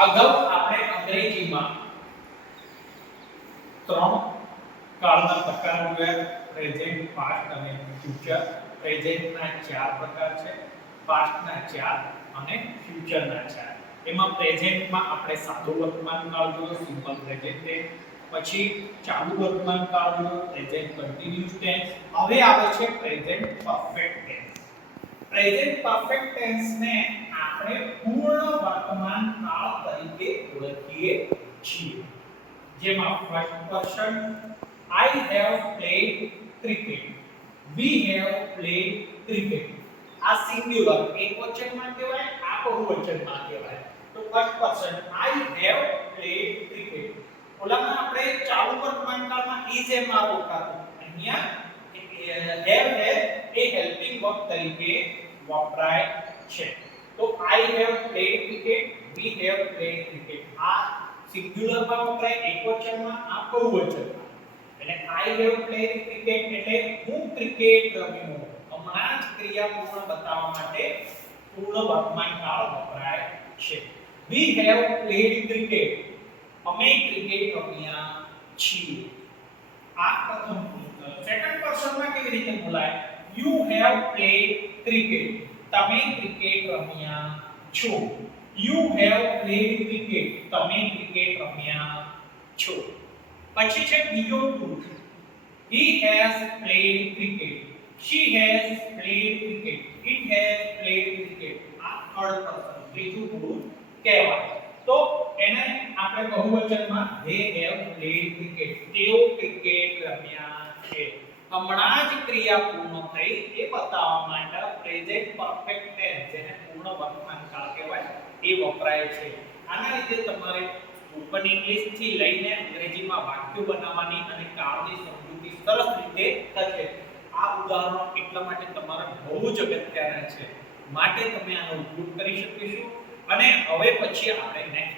અગાઉ આપણે અંગ્રેજીમાં ત્રણ કાળના પ્રકાર જોયા. પ્રેઝન્ટ, પાસ્ટ અને ફ્યુચર. પ્રેઝન્ટના ચાર પ્રકાર છે, પાસ્ટના ચાર અને ફ્યુચરના ચાર. એમાં પ્રેઝન્ટમાં આપણે સાદો વર્તમાન કાળ જોયો, સિમ્પલ પ્રેઝન્ટ. પછી ચાલુ વર્તમાન કાળ જોયો, પ્રેઝન્ટ કન્ટિન્યુઅસ ટેન્સ. હવે આવે છે present perfect tense. Present perfect tense ને આપણે પૂર્ણ વર્તમાન કાળ તરીકે ઓળખીએ છીએ જેમાં first person I have played cricket we have played cricket આ સિંગ્યુલર એકવચનમાં કહેવાય આ બહુવચનમાં કહેવાય તો first person I have played cricket ઓલામાં આપણે ચાલુ વર્તમાન કાળમાં ઇઝ એમ માં વપરાતો અહીંયા હેવ હે એ હેલ્પિંગ વર્બ તરીકે વપરાય છે તો I have played cricket we have played cricket આ સિંગ્યુલર માં વપરાય એકવચનમાં આ બહુવચનમાં એટલે આઈ હેવ પ્લેડ ક્રિકેટ એટલે હું ક્રિકેટ રમ્યો હમણાં જ ક્રિયા પૂર્ણ બતાવવા માટે પૂર્ણ વર્તમાન કાળ વપરાય છે વી હેવ પ્લેડ ક્રિકેટ અમે ક્રિકેટ રમ્યા છીએ આ પ્રથમ પુરુષ સેકન્ડ પર્સનમાં કેવી રીતે બોલાય યુ હેવ પ્લેડ ક્રિકેટ તમે ક્રિકેટ રમ્યા છો યુ હેવ પ્લેડ ક્રિકેટ તમે ક્રિકેટ રમ્યા છો પછી છે બીજો પુરુષ he has played cricket she has played cricket it has played cricket આ થર્ડ પર્સન ત્રીજું પુરુષ કહેવાય તો એને આપણે બહુવચનમાં they have played cricket તેઓ ક્રિકેટ રમ્યા છે હમણાં જ ક્રિયા પૂર્ણ થઈ એ બતાવવા માટે પ્રેઝન્ટ પરફેક્ટ ટેન્સ જેને પૂર્ણ વર્તમાન કાળ કહેવાય, એ વપરાય છે. આના લીધે તમારે ઓપન ઇંગ્લિશથી લઈને અંગ્રેજીમાં વાક્યો બનાવવાની અને કાળની સમજૂતી સરસ રીતે થશે. આ ઉદાહરણો એટલા માટે તમારે બહુ જ અગત્યના છે. માટે તમે આનો ઉપયોગ કરી શકીશું. અને હવે પછી આપણે નેક્સ્ટ